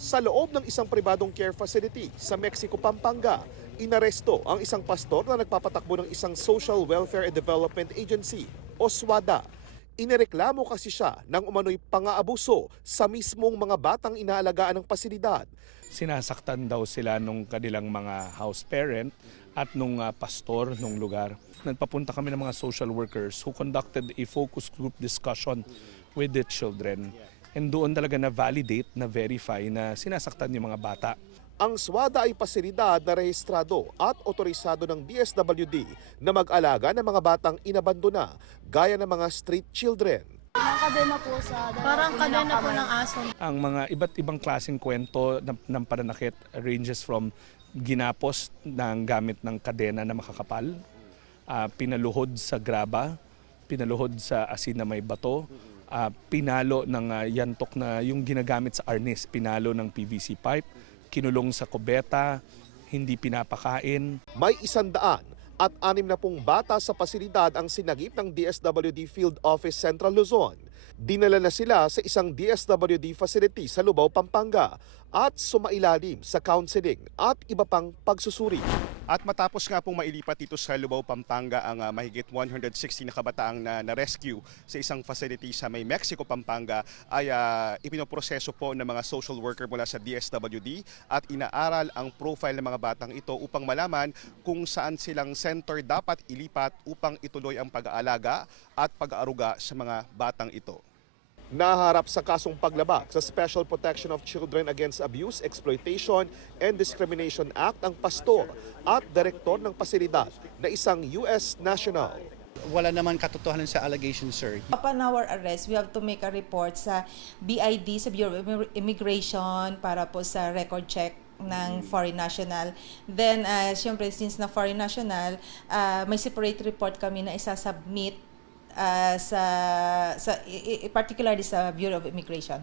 Sa loob ng isang pribadong care facility sa Mexico, Pampanga, inaresto ang isang pastor na nagpapatakbo ng isang Social Welfare and Development Agency o SWADA. Inireklamo kasi siya ng umano'y pang-aabuso sa mismong mga batang inaalagaan ng pasilidad. Sinasaktan daw sila nung kanilang mga house parent at nung pastor nung lugar. Nagpapunta kami ng mga social workers who conducted a focus group discussion with the children. And doon talaga na-validate, na-verify na sinasaktan yung mga bata. Ang SWADA ay pasilidad na rehistrado at otorisado ng DSWD na mag-alaga ng mga batang inabandona gaya ng mga street children. Parang kadena po ng aso. Ang mga iba't ibang klaseng kwento ng pananakit ranges from ginapos ng gamit ng kadena na makakapal, pinaluhod sa graba, pinaluhod sa asin na may bato, pinalo ng yantok na yung ginagamit sa arnis, pinalo ng PVC pipe, kinulong sa kubeta, hindi pinapakain. May 100 at 60 bata sa pasilidad ang sinagip ng DSWD Field Office Central Luzon. Dinala na sila sa isang DSWD facility sa Lubao, Pampanga at sumailalim sa counseling at iba pang pagsusuri. At matapos nga pong mailipat dito sa Lubao, Pampanga ang mahigit 160 na kabataang na-rescue sa isang facility sa may Mexico, Pampanga ay ipinoproseso po ng mga social worker mula sa DSWD at inaaral ang profile ng mga batang ito upang malaman kung saan silang center dapat ilipat upang ituloy ang pag-aalaga at pag-aaruga sa mga batang ito. Naharap sa kasong paglabag sa Special Protection of Children Against Abuse, Exploitation, and Discrimination Act ang pastor at direktor ng pasilidad na isang US national. Wala naman katotohanan sa allegation, sir. Upon our arrest, we have to make a report sa BID, sa Bureau of Immigration, para po sa record check ng foreign national. Then, syempre, since na foreign national, may separate report kami na isasubmit particularly sa Bureau of Immigration.